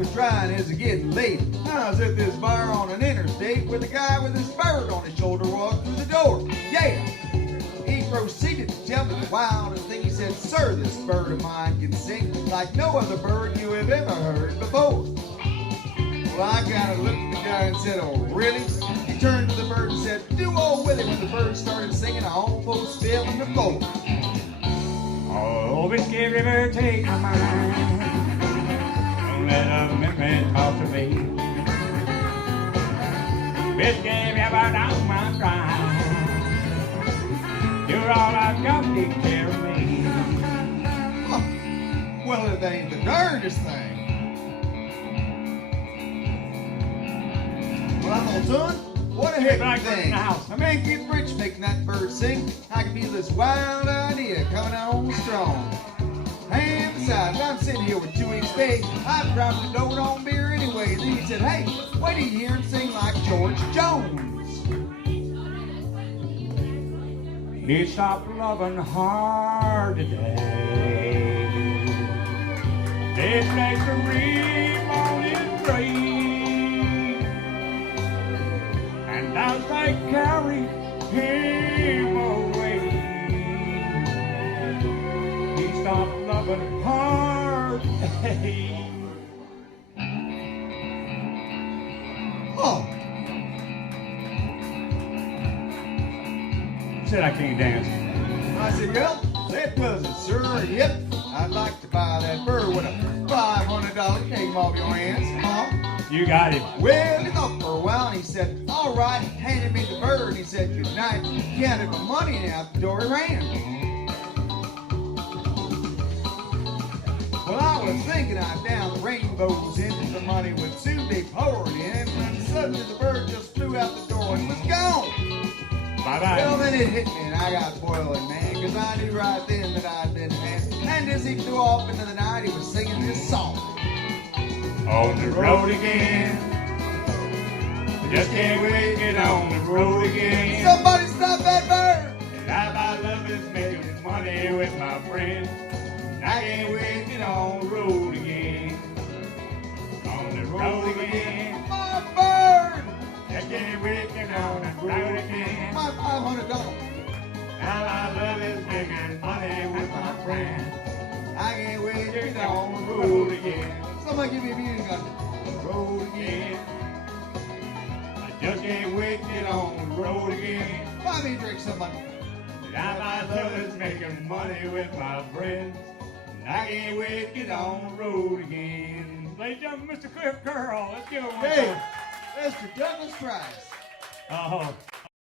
was trying is getting late. I was at this bar on an interstate with a guy with his bird on his shoulder walked through the door. Yeah! He proceeded to tell me the wildest thing. He said, "Sir, this bird of mine can sing like no other bird you have ever heard before." Well, I kind of looked at the guy and said, "Oh, really?" He turned to the bird and said, "Do all with it." When the bird started singing, I almost fell on the floor. Oh, Whiskey River, take my mind. Don't let a memory talk to me. Whiskey River, down my grind. You're all I've got to take care of me. Huh. Well, it ain't the darndest thing. Well, I thought, son, what a heck of a thing. A man get rich making that bird sing. I can feel this wild idea coming on strong. And besides, I'm sitting here with 2 weeks' pay. I probably don't own beer anyway. Then he said, "Hey, wait till you hear him sing like George Jones." He stopped loving hard today. It makes a reef on his grave. And as they carry him away, he stopped loving hard today. Oh. Said I can't dance. I said, "Well, that does it, sir. Yep, I'd like to buy that bird with a $500 name off your hands, huh?" You got it. Well, he thought for a while, and he said, "All right," handed me the bird. He said, "Good night." He handed my money, and out the door he ran. Well, I was thinking I'd down the rainbows into the money would soon be pouring in, when suddenly the bird just flew out the door and was gone. Bye-bye. Well, then it hit me, and I got boiling, man, because I knew right then that I'd been had. And as he flew off into the night, he was singing this song. On the road again. Just can't wait to get on the road again. Somebody stop that bird! Life I love is making money with my friends. I can't wait to get on the road again. On the road again. My bird! Just can't wait to get on the road again. My $500. Life I love is making money with my friends. I can't wait to Get get on on the road again. Somebody give me a music on the road again. I just can't wait to get on the road again. Buy me a drink, somebody. Life I love is making money with my friends. I can't wait to get on the road again. Ladies and gentlemen, Mr. Cliff Curl, let's give him one. Hey, Mr. Douglas Price. Oh.